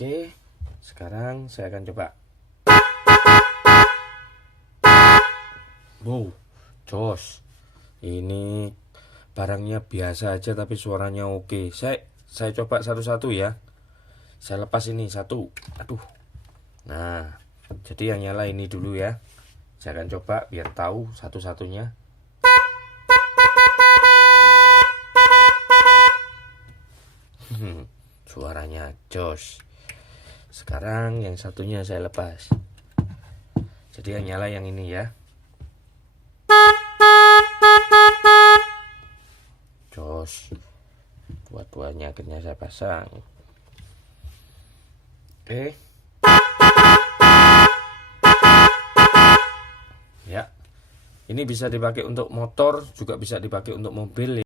Oke, sekarang saya akan coba. Wow, jos. Ini barangnya biasa aja tapi suaranya oke. Saya coba satu-satu ya. Saya lepas ini satu. Aduh. Nah, jadi yang nyala ini dulu ya. Saya akan coba biar tahu satu-satunya. Suaranya jos. Sekarang yang satunya saya lepas. Jadi yang nyala yang ini ya. Jos. Dua-duanya akhirnya saya pasang. Oke. Ya. Ini bisa dipakai untuk motor, juga bisa dipakai untuk mobil.